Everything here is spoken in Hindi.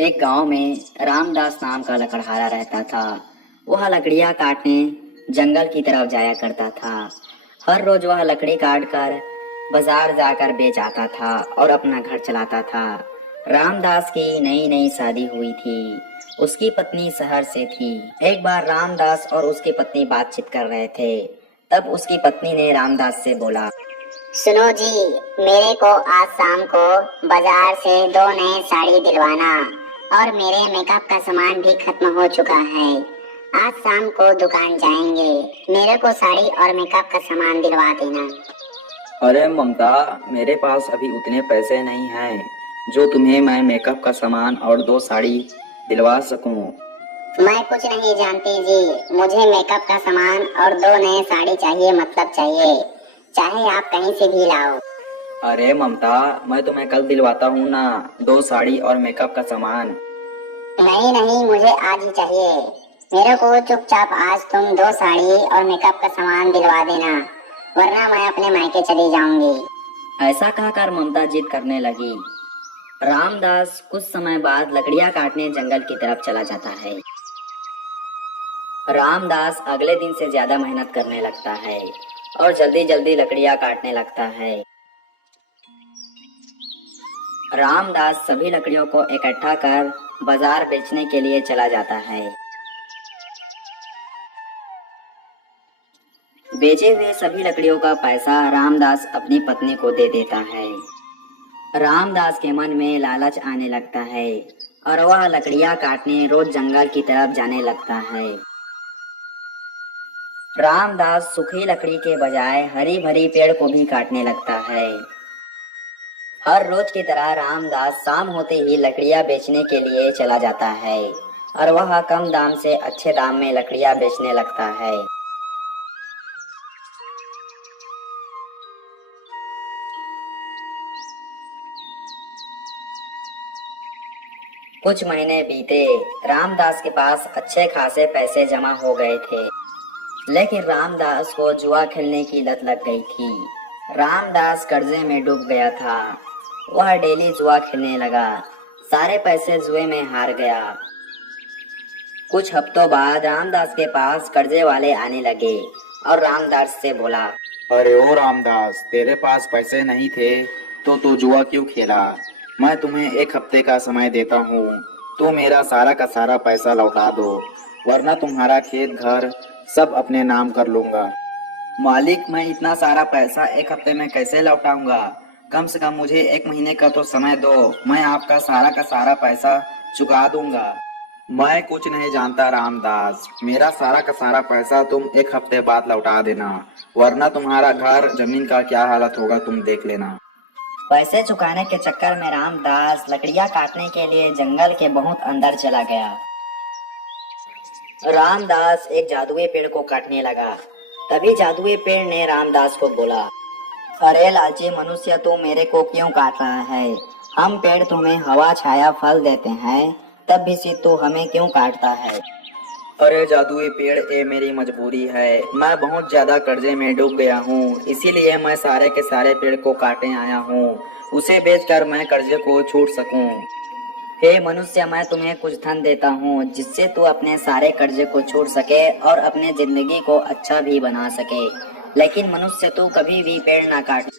एक गांव में रामदास नाम का लकड़हारा रहता था। वह लकड़ियां काटने जंगल की तरफ जाया करता था। हर रोज वह लकड़ी काट कर बाजार जाकर बेच आता था और अपना घर चलाता था। रामदास की नई नई शादी हुई थी। उसकी पत्नी शहर से थी। एक बार रामदास और उसकी पत्नी बातचीत कर रहे थे। तब उसकी पत्नी ने रामदास से बोला, सुनो जी, मेरे को आज शाम को बाजार से 2 नए साड़ी दिलवाना और मेरे मेकअप का सामान भी खत्म हो चुका है। आज शाम को दुकान जाएंगे, मेरे को साड़ी और मेकअप का सामान दिलवा देना। अरे ममता, मेरे पास अभी उतने पैसे नहीं हैं जो तुम्हें मैं मेकअप का सामान और 2 साड़ी दिलवा सकूं। मैं कुछ नहीं जानती जी, मुझे मेकअप का सामान और 2 नए साड़ी चाहिए, मतलब चाहिए, चाहे आप कहीं से भी लाओ। अरे ममता, मैं तुम्हें कल दिलवाता हूँ ना 2 साड़ी और मेकअप का सामान। नहीं नहीं, मुझे आज ही चाहिए। मेरे को चुपचाप आज तुम 2 साड़ी और मेकअप का सामान दिलवा देना, वरना मैं अपने मायके चली जाऊंगी। ऐसा कहकर ममता जिद करने लगी। रामदास कुछ समय बाद लकड़ियां काटने जंगल की तरफ चला जाता है। रामदास अगले दिन से ज्यादा मेहनत करने लगता है और जल्दी जल्दी लकड़ियां काटने लगता है। रामदास सभी लकड़ियों को इकट्ठा कर बाजार बेचने के लिए चला जाता है। बेचे हुए सभी लकड़ियों का पैसा रामदास अपनी पत्नी को दे देता है। रामदास के मन में लालच आने लगता है और वह लकड़ियां काटने रोज जंगल की तरफ जाने लगता है। रामदास सूखी लकड़ी के बजाय हरी भरी पेड़ को भी काटने लगता है। हर रोज की तरह रामदास शाम होते ही लकड़ियां बेचने के लिए चला जाता है और वह कम दाम से अच्छे दाम में लकड़ियां बेचने लगता है। कुछ महीने बीते। रामदास के पास अच्छे खासे पैसे जमा हो गए थे, लेकिन रामदास को जुआ खेलने की लत लग गई थी। रामदास कर्जे में डूब गया था। वह डेली जुआ खेलने लगा। सारे पैसे जुए में हार गया। कुछ हफ्तों बाद रामदास के पास कर्जे वाले आने लगे और रामदास से बोला, अरे ओ रामदास, तेरे पास पैसे नहीं थे तो तू जुआ क्यों खेला? मैं तुम्हें 1 हफ्ते का समय देता हूँ, तू मेरा सारा का सारा पैसा लौटा दो, वरना तुम्हारा खेत घर सब अपने नाम कर लूंगा। मालिक, मैं इतना सारा पैसा 1 हफ्ते में कैसे लौटाऊंगा? कम से कम मुझे 1 महीने का तो समय दो, मैं आपका सारा का सारा पैसा चुका दूंगा। मैं कुछ नहीं जानता रामदास, मेरा सारा का सारा पैसा तुम 1 हफ्ते बाद लौटा देना, वरना तुम्हारा घर जमीन का क्या हालत होगा तुम देख लेना। पैसे चुकाने के चक्कर में रामदास लकड़ियां काटने के लिए जंगल के बहुत अंदर चला गया। रामदास एक जादुई पेड़ को काटने लगा। तभी जादुई पेड़ ने रामदास को बोला, अरे लालची मनुष्य, तू मेरे को क्यों काट रहा है? हम पेड़ तुम्हें हवा छाया फल देते हैं, तब भी से तू हमें क्यों काटता है? अरे जादुई पेड़, ये मेरी मजबूरी है। मैं बहुत ज्यादा कर्जे में डूब गया हूँ, इसीलिए मैं सारे के सारे पेड़ को काटे आया हूँ, उसे बेचकर मैं कर्जे को छूट सकूं। हे मनुष्य, मैं तुम्हें कुछ धन देता हूँ जिससे तू अपने सारे कर्जे को छूट सके और अपने जिंदगी को अच्छा भी बना सके, लेकिन मनुष्य, तू कभी भी पेड़ ना काट।